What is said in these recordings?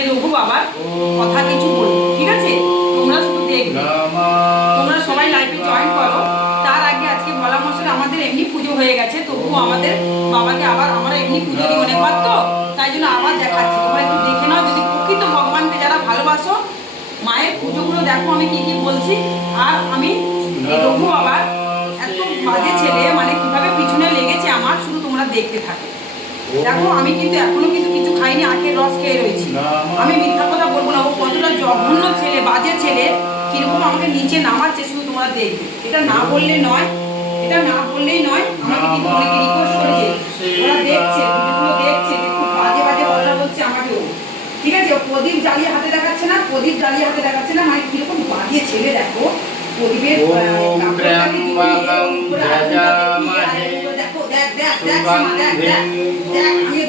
সেই রঘু বাবার কথা কিছু বলব ঠিক আছে? তোমরা শুধু দেখবে। তোমরা সবাই লাইভে জয়েন করো। তার আগে আজকে ভোলা মশাই আমাদের এমনি পুজো হয়ে গেছে, তবুও আমাদের বাবাকে আবার আমরা এমনি পুজো দিই অনেকবার তো, তাই জন্য আবার দেখাচ্ছি। তোমরা একটু দেখে নাও, যদি প্রকৃত ভগবানকে যারা ভালোবাসো, মায়ের পুজোগুলো দেখো, আমি কি কি বলছি। আর আমি রঘু বাবার এত বাজে ছেলে মানে কীভাবে পিছনে লেগেছে আমার, শুধু তোমরা দেখতে থাকো। দেখো আমি কিন্তু এখনও কিন্তু কিছু খাইনি আখের রস খেয়ে রয়েছি। আমি মিথ্যা কথা বলব না ও কতটা জঘন্য ছেলে বাজে ছেলে কীরকম আমাকে নিচে নামাচ্ছে শুধু তোমরা দেখবে। এটা না বললে নয় এটা না বললেই নয় আমাকে কিন্তু অনেকে রিকোয়েস্ট করেছে। ওরা দেখছে ভিডিওগুলো দেখছে খুব বাজে বাজে কথা বলছে আমাকেও। ঠিক আছে প্রদীপ জ্বালিয়ে হাতে দেখাচ্ছে না প্রদীপ জ্বালিয়ে হাতে দেখাচ্ছে না মানে কীরকম বাজে ছেলে দেখো। প্রদীপের আমি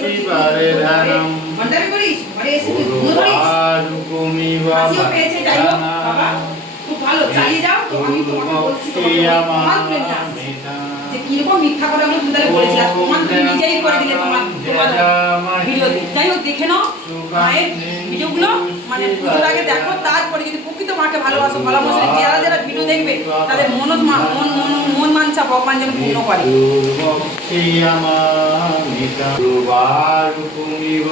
কীরকম মিথ্যা কথাগুলো তুমি তাহলে বলেছিলে, তুমি নিজেই করে দিলে তোমার তোমার ভিডিওতে। যাই হোক, দেখে নাও, মায়ের ভিডিওগুলো, মানে পুজোর আগে দেখো, তারপরে যদি মাকে ভালোবাসো, ভালো মশাই, যারা যারা ভিডিও দেখবে, তাদের মন মন মন মন মানসা ভগবান যেন পূর্ণ করে। উর্বারুকমিব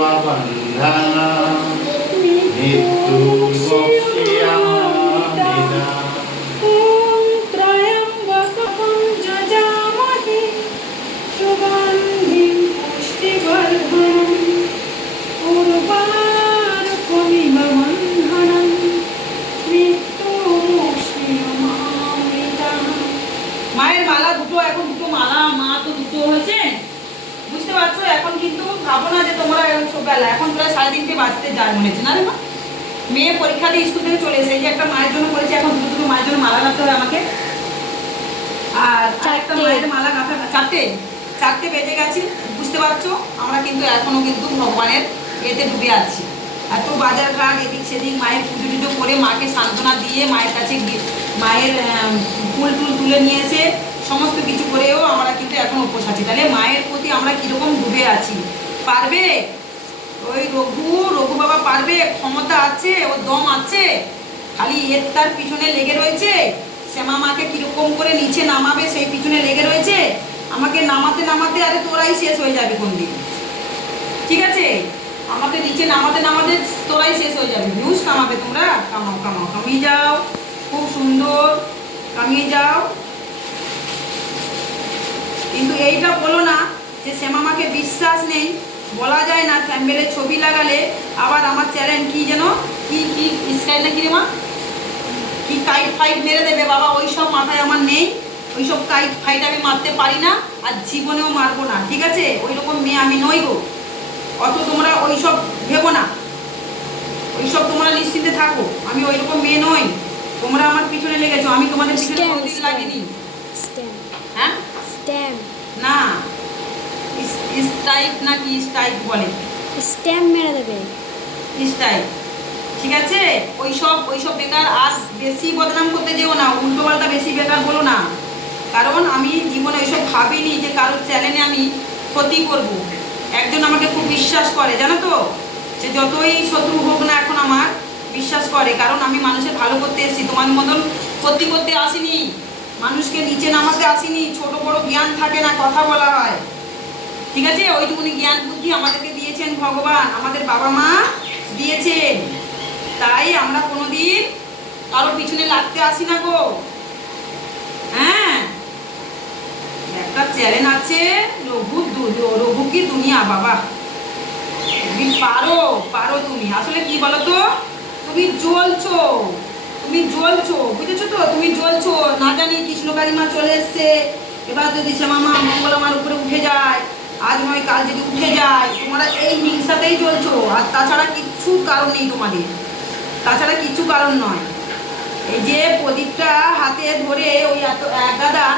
ভাবো না যে তোমরা সব বেলা এখন প্রায় সাড়ে তিনটে বাজতে যায় মনে হচ্ছে। না রে মেয়ে পরীক্ষা দিয়ে স্কুল থেকে চলে এসে এই যে একটা মায়ের জন্য করেছে এখন দুটো দুটো মায়ের জন্য মালা গাঁথতে হবে আমাকে। আর একটা মায়ের মালা গাঁথা চারটে? চারটে বেজে গেছে বুঝতে পারছ? আমরা কিন্তু এখনও কিন্তু ভগবানের এতে ডুবে আছি। এত বাজার ঘাট এদিক সেদিক মায়ের পুজো টুজো করে মাকে সান্ত্বনা দিয়ে মায়ের কাছে মায়ের ফুল টুল তুলে নিয়ে এসে সমস্ত কিছু করেও আমরা কিন্তু এখন উপোস আছি। তাহলে মায়ের প্রতি আমরা কীরকম ডুবে আছি? পারবে? ওই রঘু রঘু বাবা পারবে? ক্ষমতা আছে ওর দম আছে। খালি এর তার পিছনে লেগে রয়েছে। শ্যামা মাকে কীরকম করে নিচে নামাবে, সেই পিছনে লেগে রয়েছে। আমাকে নামাতে নামাতে আরে তোরাই শেষ হয়ে যাবে কোন দিন ঠিক আছে? আমাকে নিচে নামাতে নামাতে তোরাই শেষ হয়ে যাবে। ভিউজ কামাবে তোমরা? কামাও কামাও। কামিয়ে যাও। খুব সুন্দর। কামিয়ে যাও। কিন্তু এইটা বলো না যে শ্যামা মাকে বিশ্বাস নেই। বলা যায় না ক্যাম্বেলের ছবি লাগালে আবার আমার চ্যানেল কি যেন কি কি স্কাই না কি রে মা? কি কাইট ফাইট মেরে দেবে বাবা ওই সব মাথায় আমার নেই। ওই সব কাইট ফাইট আমি মারতে পারি না আর জীবনেও মারবো না ঠিক আছে? ওই রকম মেয়ে আমি নই গো। অত তোমরা ওই সব ভেবো না। ওই সব তোমরা নিশ্চিন্তে থাকো আমি ওই রকম মেয়ে নই। তোমরা আমার পিছনে লেগেছো আমি তোমাদের পিছনে কোনোদিন লাগিনি। হ্যাঁ? না। স্টাইপ না কি স্টাইপ বলে? স্ট্যাম্প মেরে দেবে। স্টাইপ ঠিক আছে? ওই সব ওই সব বেকার আজ বেশি বদনাম করতে যেও না উল্টো পাল্টা বেশি বেকার বলো না। কারণ আমি জীবনে ওইসব ভাবিনি যে কারোর চ্যানেলে আমি ক্ষতি করব। একজন আমাকে খুব বিশ্বাস করে জানো তো? যে যতই শত্রু হোক না এখন আমার বিশ্বাস করে। কারণ আমি মানুষের ভালো করতে এসেছি। তোমার মতন ক্ষতি করতে আসিনি। মানুষকে নিচে নামাতে আসিনি। ছোট বড় জ্ঞান থাকে না কথা বলা হয় ঠিক আছে? ওইটুকুনি জ্ঞান বুদ্ধি আমাদেরকে দিয়েছেন ভগবান। আমাদের বাবা মা দিয়েছেন। তাই আমরা কোনোদিন কারোর পিছনে লাগতে আসি না গো। হ্যাঁ? একটা চ্যালেঞ্জ আছে, রঘু রঘু কি দুনিয়া, বাবা? তুমি পারো পারো তুমি। আসলে কি বলো তো তুমি জ্বলছো। তুমি জ্বলছো। বুঝেছ তো? তুমি জ্বলছো। না জানি কৃষ্ণকালী মা চলে এসছে। এবার যদি শ্যামা মা মঙ্গলা মার উপরে উঠে যায় আজ নয়, কাল যদি উঠে যায় তোমরা এই হিংসাতেই চলছো। আর তাছাড়া কিচ্ছু কারণ নেই তোমাদের। তাছাড়া কিছু কারণ নয়। এই যে প্রদীপটা হাতে ধরে ওই এত এক গাদা,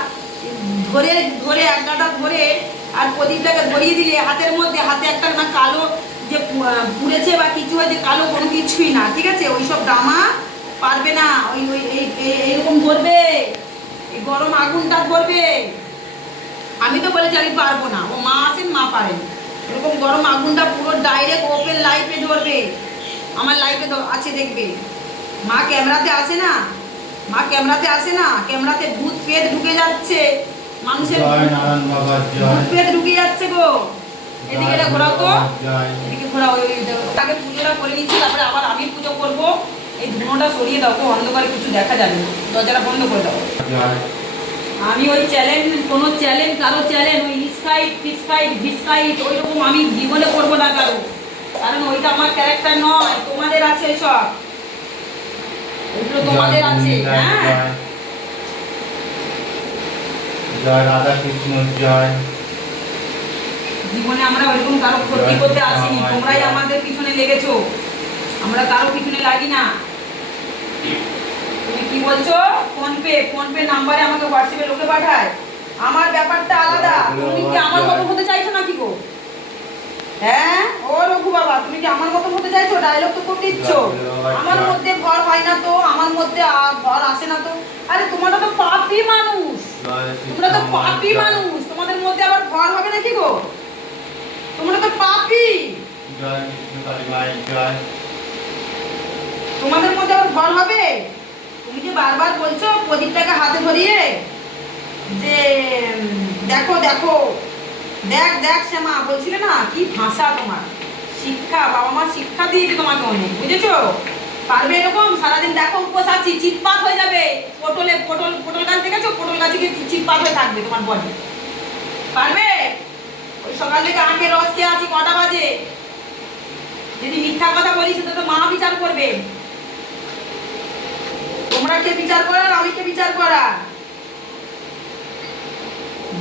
ধরে ধরে, এক গাদা ধরে, আর প্রদীপটাকে ধরিয়ে দিলে হাতের মধ্যে, হাতে একটা না কালো যে পুড়েছে বা কিছু হয়েছে কালো কোনো কিছুই না, ঠিক আছে? ওই সব ডামা পারবে না। ওই ওই, এই- এই- এইরকম ধরবে। এই গরম আগুনটা ধরবে। আমি তো বলেছি আমি পারব না। ও মা আছেন মা পারেন। এরকম গরম আগুনটা পুরো ডাইরেক্ট ওপেন লাইফে ধরবে। আমার লাইফে আছে দেখবে। মা ক্যামেরাতে আসে না। মা ক্যামেরাতে আসে না। ক্যামেরাতে ভূত পেট ঢুকে যাচ্ছে। মানুষের ভূত পেট ঢুকে যাচ্ছে গো। এদিকে এটা ঘোরাও তো। এদিকে ঘোরাও আগে পুজোটা করে নিচ্ছি তারপরে আবার আমি পুজো করব। এই ধুনোটা সরিয়ে দাও অন্ধকারে কিছু দেখা যাবে না। দরজাটা বন্ধ করে দাও। আমি ওই চ্যালেঞ্জ কোনো চ্যালেঞ্জ কারও চ্যালেঞ্জ ওই ইস্কাইট ফিসকাইট বিস্কাইট ওই রকম আমি জীবনে করব না কারও। কারণ ওইটা আমার ক্যারেক্টার নয় তোমাদের আছে সব। ওইগুলো তোমাদের আছে হ্যাঁ? জয়। জয় রাধা কৃষ্ণ জয়। জীবনে আমরা ওইরকম কারও ক্ষতি করতে আসিনি তোমরাই আমাদের পিছনে লেগেছো। আমরা কারও পিছনে লাগি না। তুমি কি বলছো? ফোন পে ফোন পে নাম্বারে আমাকে হোয়াটসঅ্যাপে লোকে পাঠায়? আমার ব্যাপারটা আলাদা। তুমি কি আমার মতো হতে চাইছো নাকি গো? হ্যাঁ? ও রঘু বাবা তুমি কি আমার মতো হতে চাইছো? ডায়লগ তো করতে দিচ্ছ আমার মধ্যে ঘর হয় না তো আমার মধ্যে ঘর আসে না তো। আরে তোমরা তো পাপি মানুষ। তোমরা তো পাপি মানুষ। তোমাদের মধ্যে আবার ঘর হবে নাকি গো? তোমরা তো পাপি। তোমাদের মধ্যে আবার ঘর হবে? তুমি যে বারবার বলছো প্রদীপটাকে হাতে ধরিয়ে যে দেখো দেখো, দেখ দেখ শ্যামা, বলছিলে না, কি ভাষা তোমার? শিক্ষা, বাবা মা শিক্ষা দিয়েছে তোমাকে অনেক, বুঝেছ? পারবে এরকম? সারাদিন দেখো, উপোস আছি, চিৎপাত হয়ে যাবে। পটলে, পটল পটল গাছ দেখেছ? পটল গাছে গিয়ে চিৎপাত হয়ে থাকবে তোমার বডি। পারবে? ওই সকাল থেকে আখের রস খেয়ে আছি, কটা বাজে? যদি মিথ্যা কথা বলিস তো তো মা বিচার করবে। তোমরা কে বিচার করার, আমি কে বিচার করা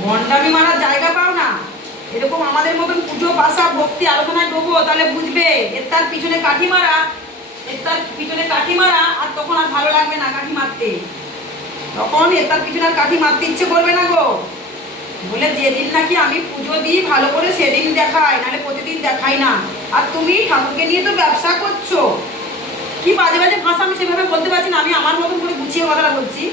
মন্ডামি মারার জায়গা পাও না। এরকম আমাদের মতন পুজো পাশা ভক্তি আলোচনায় ডোবো তাহলে বুঝবে এর তার পিছনে কাঠি মারা, এর তার পিছনে কাঠি মারা, আর তখন আর ভালো লাগবে না কাঠি মারতে। তখন এর তার পিছনে আর কাঠি মারতে ইচ্ছে করবে না গো। বলে যেদিন নাকি আমি পুজো দিই, ভালো করে সেদিন দেখাই, নাহলে প্রতিদিন দেখাই না। আর তুমি ঠাকুরকে নিয়ে তো ব্যবসা করছ। কি বাজে বাজে ভাষা আমি সেভাবে বলতে পারছি না, আমি আমার মতন করে গুছিয়ে কথাটা বলছি।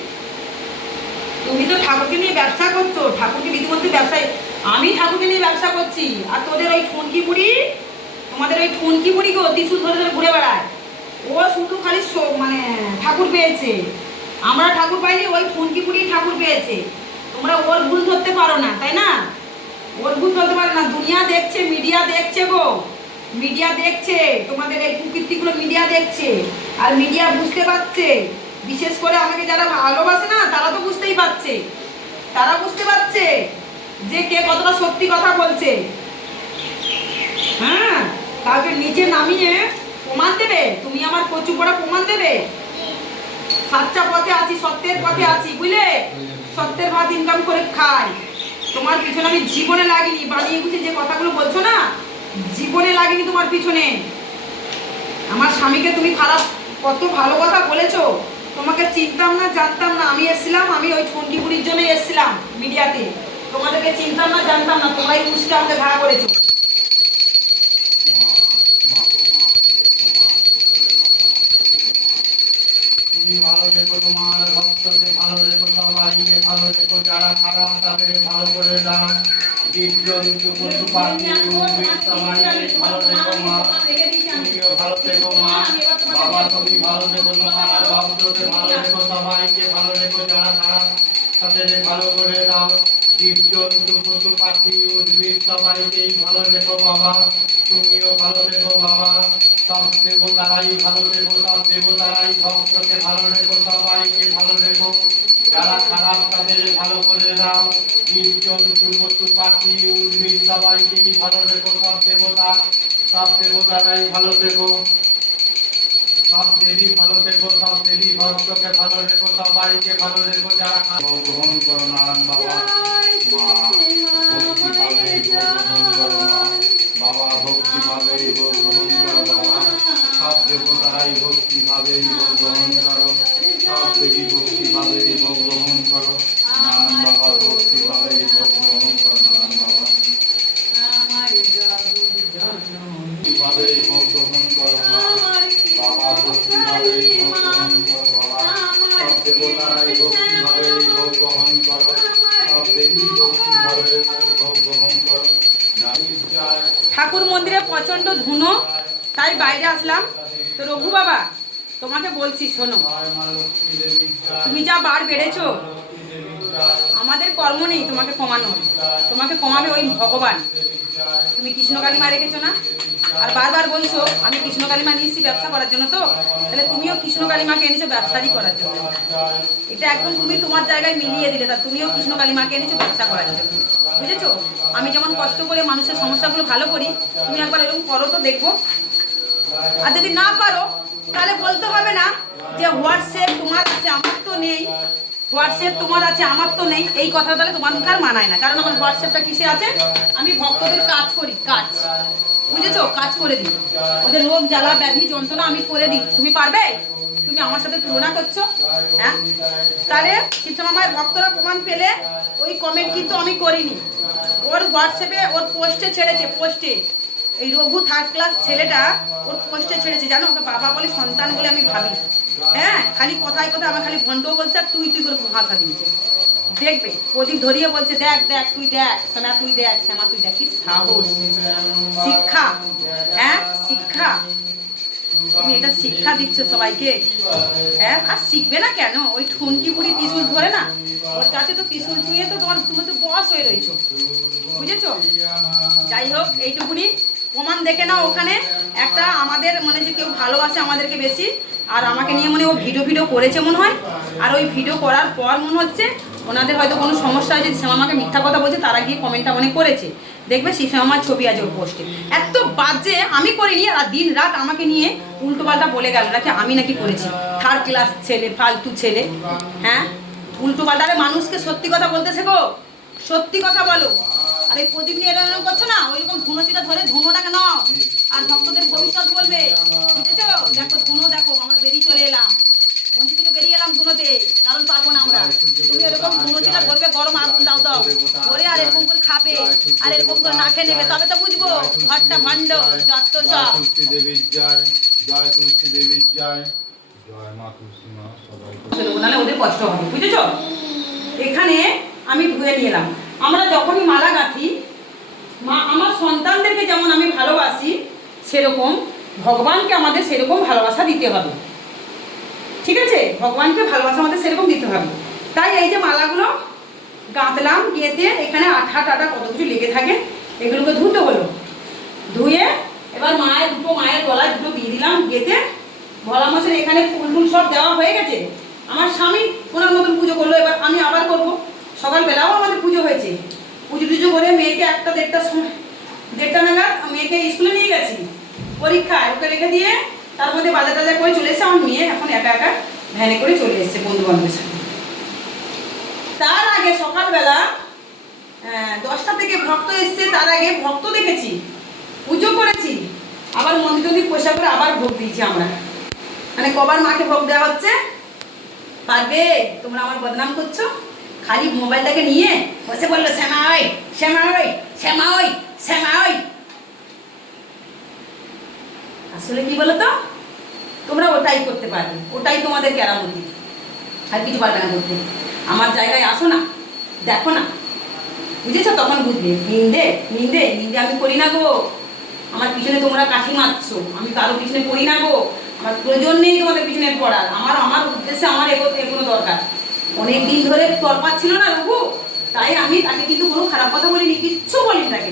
তুমি তো ঠাকুরকে নিয়ে ব্যবসা করছ, ঠাকুরকে রীতিমধ্যে ব্যবসায়, আমি ঠাকুরকে নিয়ে ব্যবসা করছি, আর তোদের ওই ঠুনকি বুড়ি, তোমাদের ওই ঠুনকি বুড়ি গো ত্রিশুল ধরে ধরে ঘুরে বেড়ায়। ও শুধু খালি মানে ঠাকুর পেয়েছে। আমরা ঠাকুর পাইনি, ওই ঠুনকি বুড়ি ঠাকুর পেয়েছে। তোমরা ওর ভুল ধরতে পারো না, তাই না? ওর ভুল ধরতে পারো না। দুনিয়া দেখছে, মিডিয়া দেখছে গো। মিডিয়া দেখছে, তোমাদের এই কুকীর্তিগুলো মিডিয়া দেখছে, আর মিডিয়া বুঝতে পারছে, বিশেষ করে আমাকে যারা ভালোবাসে না, তারা তো বুঝতেই পারছে। তারা বুঝতে পারছে যে কে কতটা সত্যি কথা বলছে। হ্যাঁ কাউকে নিচে নামিয়ে প্রমাণ দেবে, তুমি আমার কচু পড়া প্রমাণ দেবে। সাচ্চা পথে আছি, সত্যের পথে আছি, বুঝলে? সত্যের ভাত ইনকাম করে খাই। তোমার পিছনে আমি জীবনে লাগিনি, বানিয়ে গুছিয়ে যে কথাগুলো বলছো না জীবনে লাগেনি তোমার পিছনে। আমার স্বামীকে তুমি খারাপ, কত ভালো কথা বলেছ। তোমাকে চিনতাম না, জানতাম না। আমি এসছিলাম, আমি ওই ঠন্টি বুড়ির জন্য এসেছিলাম মিডিয়াতে। তোমাদেরকে চিনতাম না, জানতাম না, তোমরাই উস্কে আমাকে ভাড়া করেছ তুমি ভালো রেখো তোমার ভক্তকে ভালো রেখো সবাইকে ভালো রেখো যারা খারাপ তাদের ভালো করে দাও জীবজন্তু পশু পাখি সবাইকে ভালো রেখো মা। ভালো থেকো মা। বাবা, তুমি ভালো থেকো তোমার ভক্তকে ভালো রেখো সবাইকে ভালো রেখো যারা খারাপ তাদের ভালো করে দাও। জীব জন্তু পশু পাখি উদ্ভিদ, সবাইকেই ভালো রেখো বাবা। তুমিও ভালো রেখো বাবা। সব দেবতারাই ভালো রেখো সব দেবতারাই ভক্তকে ভালো রেখো, সবাইকে ভালো রেখো। যারা খারাপ তাদের ভালো করে দাও জীব জন্তু পশু পাখি উদ্ভিদ, সবাইকেই ভালো রেখো, সব দেবতা। সব দেবতারাই ভালো রেখো সব দেবী ভালো থেকো, সব দেবী ভক্তকে ভালো রেখো, সবাইকে ভালো রেখো, যারা গ্রহণ করো নারায়ণ বাবা মা ভক্তি ভাবে গ্রহণ করো মা গ্রহণ করো বাবা সব দেবতারাই ভক্তি ভাবে গ্রহণ করো সব দেবী ভক্তি ভাবে গ্রহণ করো নারায়ণ বাবা ভক্তি ভাবে গ্রহণ করো নারায়ণ বাবা প্রচণ্ড ধুনো, তাই বাইরে আসলাম। তো রঘু বাবা, তোমাকে বলছি, শোনো। তুমি যা বার বেড়েছো, আমাদের কর্ম নেই তোমাকে কমানো তোমাকে কমাবে ওই ভগবান। তুমি কৃষ্ণকালী মা রেখেছো না? আর বারবার বলছো, আমি কৃষ্ণ কালিমা নিয়েছি ব্যবসা করার জন্য তো, তাহলে তুমিও কৃষ্ণ কালিমাকে এনেছো ব্যবসারই করার জন্য। এটা একদম তুমি তোমার জায়গায় মিলিয়ে দিলে, তা তুমিও কৃষ্ণ কালিমাকে এনেছো ব্যবসা করার জন্য। বুঝেছ? আমি যেমন কষ্ট করে মানুষের সমস্যাগুলো ভালো করি, তুমি একবার এরকম করো তো দেখব। আর যদি না পারো, তাহলে বলতে হবে না যে হোয়াটসঅ্যাপ তোমার আছে, আমার তো নেই। হোয়াটসঅ্যাপ তোমার আছে, আমার তো নেই। এই কথা তাহলে তোমার মুখে আর মানায় না। কারণ আমার হোয়াটসঅ্যাপটা কিসে আছে? আমি ভক্তদের কাজ করি, কাজ। বুঝেছ? কাজ করে দিই। ওদের রোগ, জ্বালা, ব্যাধি, যন্ত্রণা আমি করে দিই। তুমি পারবে? তুমি আমার সাথে তুলনা করছ? হ্যাঁ? তাহলে শিবশ্যাম আমার ভক্তরা প্রমাণ পেলে, ওই কমেন্ট কিন্তু আমি করিনি। ওর হোয়াটসঅ্যাপে ওর পোস্টে ছেড়েছে পোস্টে এই রঘু থার্ড ক্লাস ছেলেটা ওর পোস্টে ছেড়েছে। জানো, ওকে বাবা বলে সন্তান বলে আমি ভাবি। হ্যাঁ? খালি কথায় কথায় আমার খালি ঘন্টও বলছে, আর তুই তুই করে ভাষা দিয়েছে। দেখবে, প্রদীপ ধরিয়ে বলছে, দেখ দেখ, তুই দেখ, সোনা, তুই দেখ, শ্যামা, তুই দেখ সাহস। শিক্ষা হ্যাঁ শিক্ষা। তুমি এটা শিক্ষা দিচ্ছ সবাইকে হ্যাঁ? আর শিখবে না কেন? ওই ঠুনকি বুড়ি ত্রিশুল ধরে না? ওর কাছে তো ত্রিশুল ছুঁয়ে তো তোমার, তুমি তো বস হয়ে রয়েছো। বুঝেছ? যাই হোক, এইটুকুনি। প্রমাণ দেখে না ওখানে। একটা আমাদের মানে যে কেউ ভালোবাসে আমাদেরকে বেশি, আর আমাকে নিয়ে মনে ও ভিডিও ভিডিও করেছে মনে হয়। আর ওই ভিডিও করার পর মনে হচ্ছে ওনাদের হয়তো কোনো সমস্যা হয়েছে, শ্যামা আমাকে মিথ্যা কথা বলছে, তারা গিয়ে কমেন্টটা মনে করেছে। দেখবে সেই আমার ছবি আছে ওর পোস্টে এত বাজে, আমি করিনি, আর দিন রাত আমাকে নিয়ে উল্টো পাল্টা বলে গেল নাকি আমি নাকি করেছি। থার্ড ক্লাস ছেলে, ফালতু ছেলে হ্যাঁ? উল্টো পাল্টা, আরে মানুষকে সত্যি কথা বলতে শেখো সত্যি কথা বলো। আর এই প্রদীপ নিয়ে এরকম করছ না? ওইরকম ধুনোচিটা ধরে ধুনোটাকে নাও আর ভক্তদের ভবিষ্যৎ বলবে। বুঝেছ? দেখো ধুনো, দেখো, আমরা বেরিয়ে চলে এলাম। মন্দির থেকে বেরিয়ে এলাম ধুনোতে কারণ পারব না আমরা। তুমি এরকম ধুনোচিটা ধরবে গরম আগুন দাও দাও। ধরে আর এরকম করে খাবে আর এরকম করে না খেয়ে নেবে তবে তো বুঝব ঘরটা ভাণ্ড যত জয় সব। তুলসী দেবীর জয় জয় তুলসী দেবীর জয় জয় মা তুলসী মা নাহলে ওদের কষ্ট হবে বুঝেছ? এখানে আমি ধুয়ে নিয়ে এলাম। আমরা যখনই মালা গাঁথি মা আমার সন্তানদেরকে যেমন আমি ভালোবাসি সেরকম ভগবানকে আমাদের সেরকম ভালোবাসা দিতে হবে। ঠিক আছে? ভগবানকে ভালোবাসা আমাদের সেরকম দিতে হবে। তাই এই যে মালাগুলো গাঁথলাম গেঁথে এখানে আঠা টাটা কত কিছু লেগে থাকে, এগুলোকে ধুতে হলো। ধুয়ে এবার মায়ের দুটো মায়ের গলায় দুটো দিয়ে দিলাম, গেঁথে ভোলা মাসের এখানে ফুল টুল সব দেওয়া হয়ে গেছে। আমার স্বামী ওনার মতন পুজো করল, এবার আমি আবার করব। সকালবেলাও আমাদের পুজো হয়েছে। পুজো টুজো করে মেয়েকে একটা দেড়টার সময় দেড়টা নাগাদ মেয়েকে স্কুলে নিয়ে গেছি। পরীক্ষায় ওকে রেখে দিয়ে তার মধ্যে বাজার টাজার করে চলে এসেছে আমার মেয়ে এখন একা একা ভ্যানে করে চলে এসেছে বন্ধু বান্ধবের সাথে। তার আগে সকালবেলা আহ, দশটা থেকে ভক্ত এসছে তার আগে ভক্ত দেখেছি পুজো করেছি আবার মন্দির টন্দির পয়সা করে আবার ভোগ দিয়েছি আমরা। মানে কবার মাকে ভোগ দেওয়া হচ্ছে পারবে তোমরা আমার বদনাম করছ খালি মোবাইলটাকে নিয়ে বসে বলল শ্যামা ওই শ্যামা ওই শ্যামা ওই শ্যামা ওই আসলে কি বলো তো তোমরা ওটাই করতে পারবে। ওটাই তোমাদের কেরামতি। আর কিছু পারবে না করতে। আমার জায়গায় আসো না, দেখো না। বুঝেছ? তখন বুঝবে। নিন্দে নিন্দে নিন্দে আমি করি না গো। আমার পিছনে তোমরা কাঠি মারছো। আমি কারও পিছনে পড়ি না গো। আমার প্রয়োজন নেই তোমাদের পিছনে পড়ার। আমার আমার উদ্দেশ্যে আমার এগোতে এগোনো দরকার। অনেক দিন ধরে তরপার ছিল না রঘু। তাই আমি তাকে কিন্তু কোনো খারাপ কথা বলিনি, কিচ্ছু বলিনি তাকে।